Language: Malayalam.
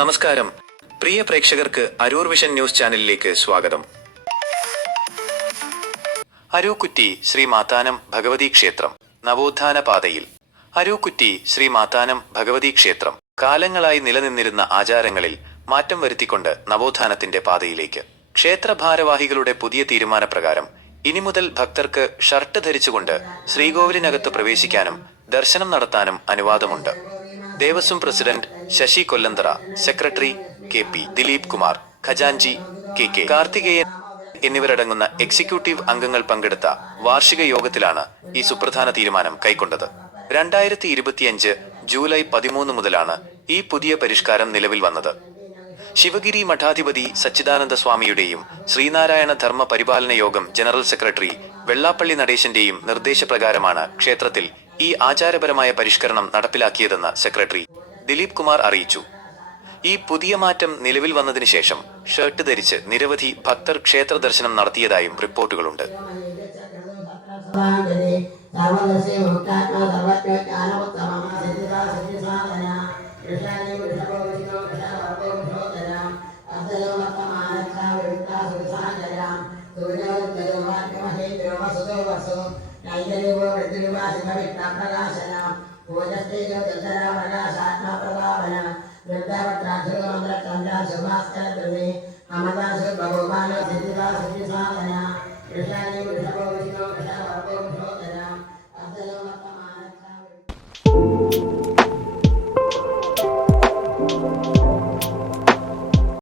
നമസ്കാരം, പ്രിയ പ്രേക്ഷകർക്ക് അരൂർ വിഷൻ ന്യൂസ് ചാനലിലേക്ക് സ്വാഗതം. അരൂക്കുറ്റി ശ്രീ മാത്താനം ഭഗവതി ക്ഷേത്രം നവോത്ഥാന പാതയിൽ. അരൂക്കുറ്റി ശ്രീ മാത്താനം ഭഗവതി ക്ഷേത്രം കാലങ്ങളായി നിലനിന്നിരുന്ന ആചാരങ്ങളിൽ മാറ്റം വരുത്തിക്കൊണ്ട് നവോത്ഥാനത്തിന്റെ പാതയിലേക്ക്. ക്ഷേത്ര ഭാരവാഹികളുടെ പുതിയ തീരുമാനപ്രകാരം ഇനി മുതൽ ഭക്തർക്ക് ഷർട്ട് ധരിച്ചുകൊണ്ട് ശ്രീകോവിലിനകത്ത് പ്രവേശിക്കാനും ദർശനം നടത്താനും അനുവാദമുണ്ട്. Devaswom president Sasi Kollanthara, secretary KP Dileep Kumar, ഖജാൻജി KK കാർത്തികേയൻ എന്നിവരടങ്ങുന്ന എക്സിക്യൂട്ടീവ് അംഗങ്ങൾ പങ്കെടുത്ത വാർഷിക യോഗത്തിലാണ് ഈ സുപ്രധാന തീരുമാനം കൈക്കൊണ്ടത്. 2025 ജൂലൈ 13 മുതലാണ് ഈ പുതിയ പരിഷ്കാരം നിലവിൽ വന്നത്. ശിവഗിരി മഠാധിപതി സച്ചിദാനന്ദ സ്വാമിയുടെയും ശ്രീനാരായണ ധർമ്മ പരിപാലന യോഗം ജനറൽ സെക്രട്ടറി വെള്ളാപ്പള്ളി നടേശന്റെയും നിർദ്ദേശപ്രകാരമാണ് ക്ഷേത്രത്തിൽ ഈ ആചാരപരമായ പരിഷ്കരണം നടപ്പിലാക്കിയതെന്ന് സെക്രട്ടറി ദിലീപ് കുമാർ അറിയിച്ചു. ഈ പുതിയ മാറ്റം നിലവിൽ വന്നതിന് ശേഷം ഷർട്ട് ധരിച്ച് നിരവധി ഭക്തർ ക്ഷേത്ര ദർശനം നടത്തിയതായും റിപ്പോർട്ടുകളുണ്ട്. അമദാസ് ബഹുമാന സിദ്ധിസാധന